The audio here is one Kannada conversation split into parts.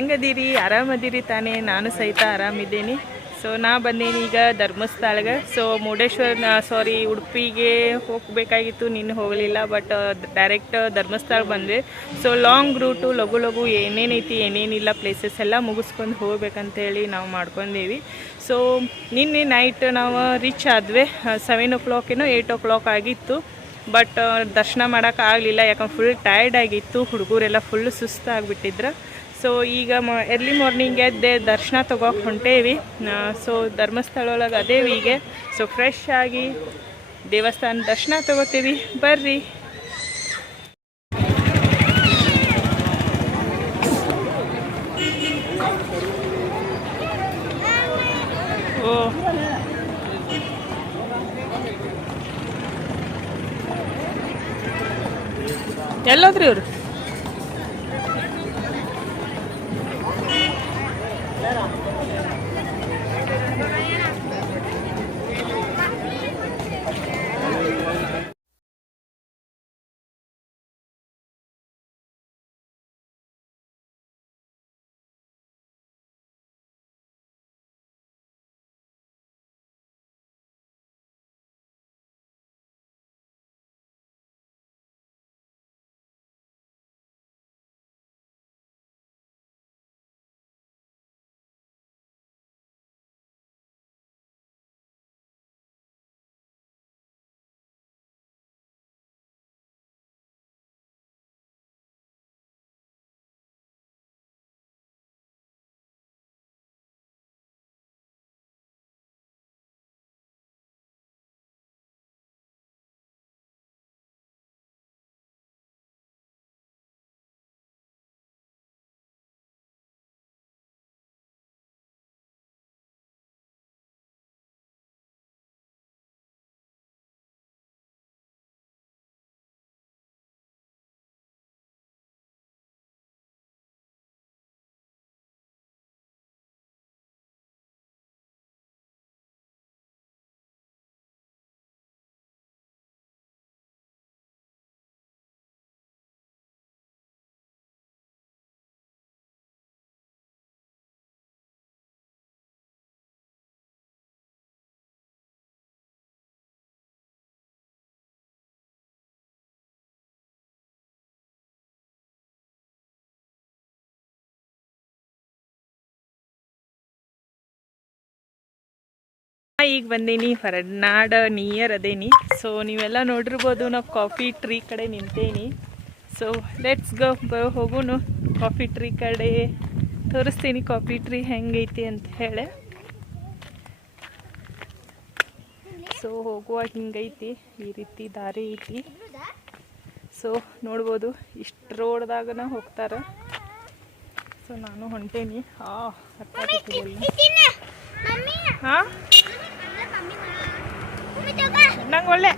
ಹೆಂಗದೀರಿ? ಆರಾಮದಿರಿ ತಾನೇ? ನಾನು ಸಹಿತ ಆರಾಮಿದ್ದೀನಿ. ಸೊ ನಾ ಬಂದೇನಿ ಈಗ ಧರ್ಮಸ್ಥಳಗೆ. ಸೊ ಮುರುಡೇಶ್ವರ ಉಡುಪಿಗೆ ಹೋಗಬೇಕಾಗಿತ್ತು, ನಿನ್ನೆ ಹೋಗಲಿಲ್ಲ. ಬಟ್ ಡೈರೆಕ್ಟ್ ಧರ್ಮಸ್ಥಳ ಬಂದ್ವಿ. ಸೊ ಲಾಂಗ್ ರೂಟು, ಲಘು ಏನೇನೈತಿ ಏನೇನಿಲ್ಲ ಪ್ಲೇಸಸ್ ಎಲ್ಲ ಮುಗಿಸ್ಕೊಂಡು ಹೋಗ್ಬೇಕಂತೇಳಿ ನಾವು ಮಾಡ್ಕೊಂಡೀವಿ. ಸೊ ನಿನ್ನೆ ನೈಟ್ ನಾವು ರೀಚ್ ಆದ್ವಿ 7 o'clock 8 o'clock ಆಗಿತ್ತು. ಬಟ್ ದರ್ಶನ ಮಾಡೋಕ್ಕಾಗಲಿಲ್ಲ, ಯಾಕಂದ್ರೆ ಫುಲ್ ಟಯರ್ಡ್ ಆಗಿತ್ತು. ಹುಡುಗರೆಲ್ಲ ಫುಲ್ ಸುಸ್ತಾಗಿಬಿಟ್ಟಿದ್ರು. ಸೊ ಈಗ ಎರ್ಲಿ ಮಾರ್ನಿಂಗ್ ಎದ್ದೆ ದರ್ಶನ ತೊಗೋಕೆ ಹೊಂಟೇವಿ. ಸೊ ಧರ್ಮಸ್ಥಳ ಒಳಗೆ ಅದೇವಿ ಈಗ. ಸೊ ಫ್ರೆಶ್ ಆಗಿ ದೇವಸ್ಥಾನ ದರ್ಶನ ತೊಗೋತೀವಿ, ಬರ್ರಿ. ಓ ಎಲ್ಲೋದ್ರಿ ಇವರು? ಈಗ ಬಂದೀನಿ ಹೊರನಾಡು ನಿಯರ್ ಅದೇನಿ. ಸೊ ನೀವೆಲ್ಲ ನೋಡಿರ್ಬೋದು, ನಾವು ಕಾಫಿ ಟ್ರೀ ಕಡೆ ನಿಂತೇನಿ. ಸೊ ಲೆಟ್ಸ್ ಗೋ, ಹೋಗೋನು ಕಾಫಿ ಟ್ರೀ ಕಡೆ. ತೋರಿಸ್ತೀನಿ ಕಾಫಿ ಟ್ರೀ ಹೆಂಗೈತಿ ಅಂತ ಹೇಳಿ. ಸೊ ಹೋಗುವಾಗ ಹಿಂಗೈತಿ, ಈ ರೀತಿ ದಾರಿ ಐತಿ. ಸೊ ನೋಡ್ಬೋದು, ಇಷ್ಟು ರೋಡ್ದಾಗನ ಹೋಗ್ತಾರೆ. ಸೊ ನಾನು ಹೊಂಟೇನಿ. ಹಾಂ ನಂಗೆ ಒಳ್ಳೆ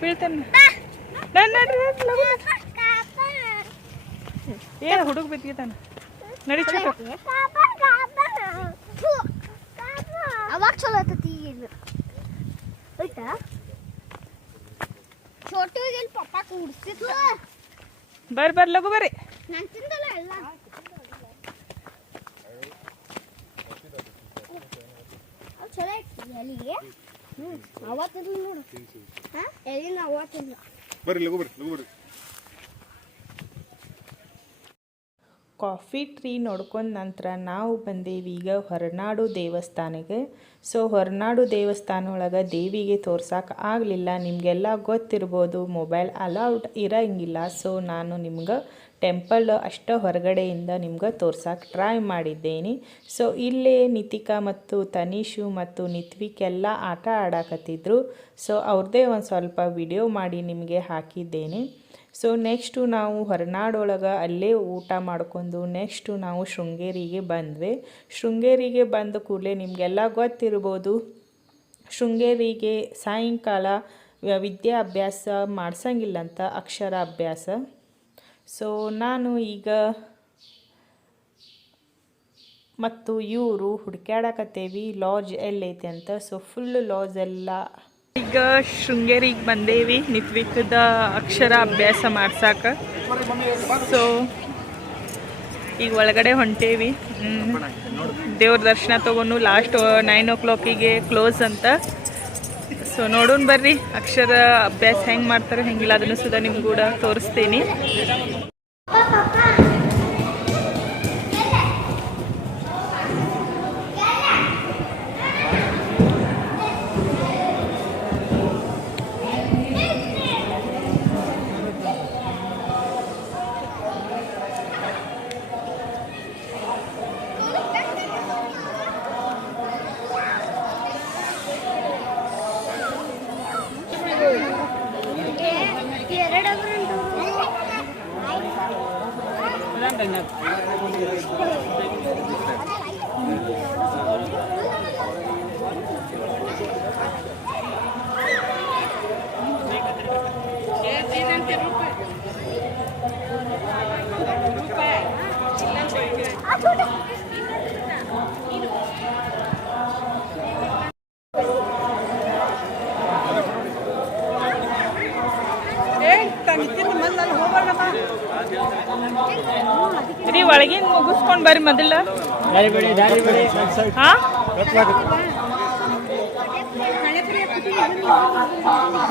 ಬೀಳ್ತಾನೆ. ಏನು ಹುಡುಗ ಬಿದ್ದಿದ್ದಾನ ನಡಿ ಚೋಟ. ಅವಾಗ ಚಲೋ ಆಯ್ತತಿ. ಈಗ ಆಯ್ತಾ ಚೋಟು ಇಲ್ಲಿ ಪಪ್ಪ ಕೂಡಿಸಿತ್ತು. ಬರ್ರಿ ಲಗು ಬರ್ರಿ. ನಾನು ತಿಂದಲ್ಲ ಎಲ್ಲ. ಚಲೋ ಐತಿ ಎಲ್ಲಿಗೆ. ಅವತ್ತಿಲ್ಲ ನೋಡು. ಹಾಂ ಎಲ್ಲಿನ ಅವತ್ತಿಲ್ಲ. ಬರ್ರಿ ಲಗು ಬರ್ರಿ. ಕಾಫಿ ಟ್ರೀ ನೋಡ್ಕೊಂಡ ನಂತರ ನಾವು ಬಂದೇವಿ ಈಗ ಹೊರನಾಡು ದೇವಸ್ಥಾನಕ್ಕೆ. ಸೊ ಹೊರನಾಡು ದೇವಸ್ಥಾನ ಒಳಗೆ ದೇವಿಗೆ ತೋರ್ಸಕ್ಕೆ ಆಗಲಿಲ್ಲ. ನಿಮಗೆಲ್ಲ ಗೊತ್ತಿರ್ಬೋದು, ಮೊಬೈಲ್ ಅಲೌಡ್ ಇರೋಂಗಿಲ್ಲ. ಸೊ ನಾನು ನಿಮ್ಗೆ ಟೆಂಪಲ್ ಅಷ್ಟು ಹೊರಗಡೆಯಿಂದ ನಿಮ್ಗೆ ತೋರ್ಸಕ್ಕೆ ಟ್ರೈ ಮಾಡಿದ್ದೇನೆ. ಸೊ ಇಲ್ಲೇ ನಿತಿಕಾ ಮತ್ತು ತನೀಶು ಮತ್ತು ನಿತ್ವಿಕೆಲ್ಲ ಆಟ ಆಡಕತ್ತಿದ್ರು. ಸೊ ಅವ್ರದ್ದೇ ಒಂದು ಸ್ವಲ್ಪ ವಿಡಿಯೋ ಮಾಡಿ ನಿಮಗೆ ಹಾಕಿದ್ದೇನೆ. ಸೊ ನೆಕ್ಸ್ಟು ನಾವು ಹೊರನಾಡೊಳಗೆ ಅಲ್ಲೇ ಊಟ ಮಾಡ್ಕೊಂಡು ನೆಕ್ಸ್ಟು ನಾವು ಶೃಂಗೇರಿಗೆ ಬಂದ್ವಿ. ಶೃಂಗೇರಿಗೆ ಬಂದ ಕೂಡಲೇ ನಿಮಗೆಲ್ಲ ಗೊತ್ತಿರ್ಬೋದು, ಶೃಂಗೇರಿಗೆ ಸಾಯಂಕಾಲ ವಿದ್ಯಾಭ್ಯಾಸ ಮಾಡ್ಸಂಗಿಲ್ಲಂತ, ಅಕ್ಷರ ಅಭ್ಯಾಸ. ಸೊ ನಾನು ಈಗ ಮತ್ತು ಇವರು ಹುಡುಕ್ಯಾಡಕತ್ತೇವಿ ಲಾಡ್ಜ್ ಎಲ್ಲೈತೆ ಅಂತ. ಸೊ ಫುಲ್ ಲಾಡ್ಜ್ ಎಲ್ಲ ಈಗ ಶೃಂಗೇರಿಗೆ ಬಂದೇವಿ ನಿತ್ವಿಕದ ಅಕ್ಷರ ಅಭ್ಯಾಸ ಮಾಡ್ಸಕ್ಕೆ. ಸೊ ಈಗ ಒಳಗಡೆ ಹೊಂಟೇವಿ. ದೇವ್ರ ದರ್ಶನ ತೊಗೊಂಡು ಲಾಸ್ಟ್ 9 o'clock ಕ್ಲೋಸ್ ಅಂತ. ಸೊ ನೋಡೋಣ ಬರ್ರಿ ಅಕ್ಷರ ಅಭ್ಯಾಸ ಹೆಂಗೆ ಮಾಡ್ತಾರೆ ಹೆಂಗಿಲ್ಲ ಅದನ್ನು ಸುಧಾ ನಿಮ್ಗೆ ಕೂಡ ತೋರಿಸ್ತೀನಿ. ಒಳಗಿನ ಮುಗಿಸ್ಕೊಂಡು ಬರ್ರಿ ಮೊದಲ.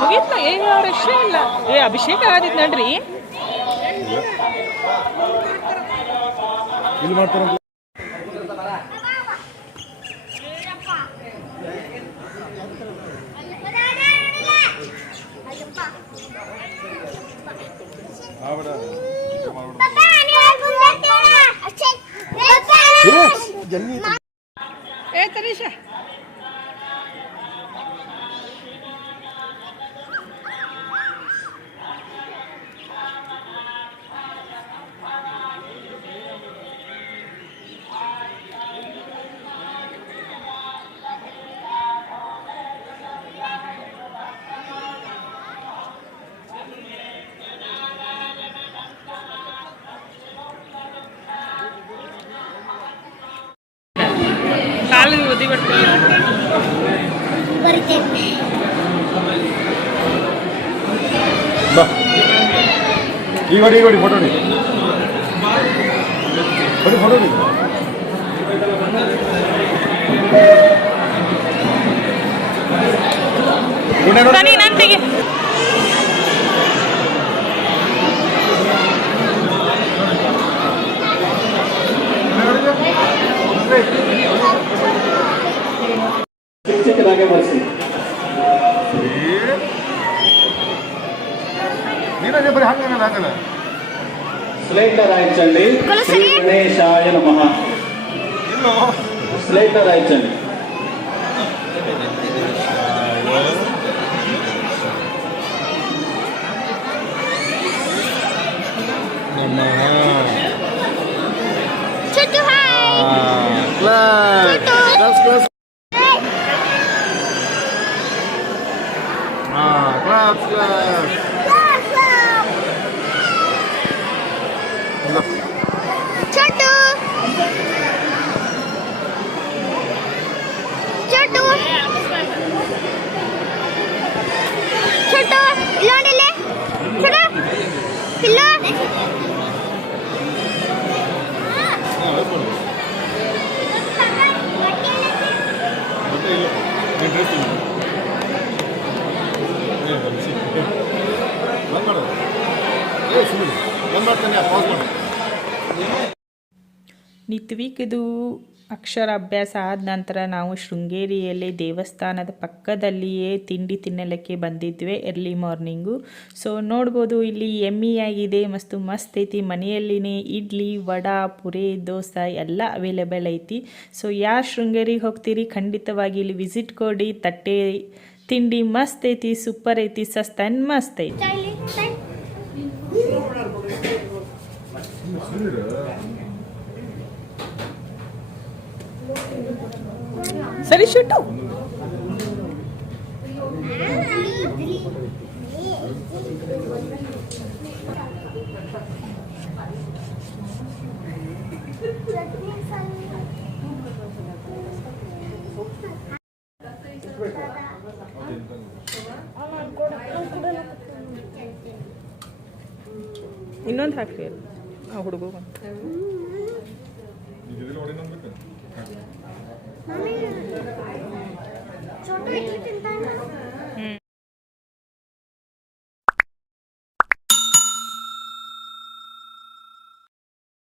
ಮುಗೀತ ಈಗ ರಶ್ ಇಲ್ಲ. ಅಭಿಷೇಕ ಆಗದಿತ್ತು ನೋಡ್ರಿ. ತನಿಷ ಕಾಲು ಓದಿ ಬರ್ತೀವಿ. ಈಗ ಫೋಟೋ ಫೋಟೋ ನಂತಿಗೆ ಶಿಕ್ಷಕರಾಗಿ ಬಳಸಿ ಸ್ಲೇಟರ್ ಆಯ್ಚಂಡಿ ಶ್ರೀ ಗಣೇಶಾಯ ನಮಃ. ಸ್ಲೇಟರ್ ಆಯ್ಚಂಡಿ ನಿತ್ವಿಕ್ದು ಅಕ್ಷರ ಅಭ್ಯಾಸ ಆದ ನಂತರ ನಾವು ಶೃಂಗೇರಿಯಲ್ಲಿ ದೇವಸ್ಥಾನದ ಪಕ್ಕದಲ್ಲಿಯೇ ತಿಂಡಿ ತಿನ್ನಲಿಕ್ಕೆ ಬಂದಿದ್ವಿ ಎರ್ಲಿ ಮಾರ್ನಿಂಗು. ಸೊ ನೋಡ್ಬೋದು ಇಲ್ಲಿ ಆಗಿದೆ, ಮಸ್ತ್ ಐತಿ. ಮನೆಯಲ್ಲಿನೇ ಇಡ್ಲಿ, ವಡಾ, ಪುರಿ, ದೋಸೆ ಎಲ್ಲ ಅವೈಲೇಬಲ್ ಐತಿ. ಸೊ ಯಾರು ಶೃಂಗೇರಿಗೆ ಹೋಗ್ತೀರಿ ಖಂಡಿತವಾಗಿ ಇಲ್ಲಿ ವಿಸಿಟ್ ಕೊಡಿ. ತಟ್ಟೆ ತಿಂಡಿ ಮಸ್ತ್ ಐತಿ, ಸೂಪರ್ ಐತಿ, ಸಸ್ತ ಮಸ್ತ್ ಐತಿ. ಸರಿ ಶುಟ್ಟು ಇನ್ನೊಂದು ಹಾಕ್ರಿ. ಆ ಹುಡುಗ ಮಮ್ಮಿ ಚೋಟು ಇಡ್ಲಿ ತಿಂತಾನ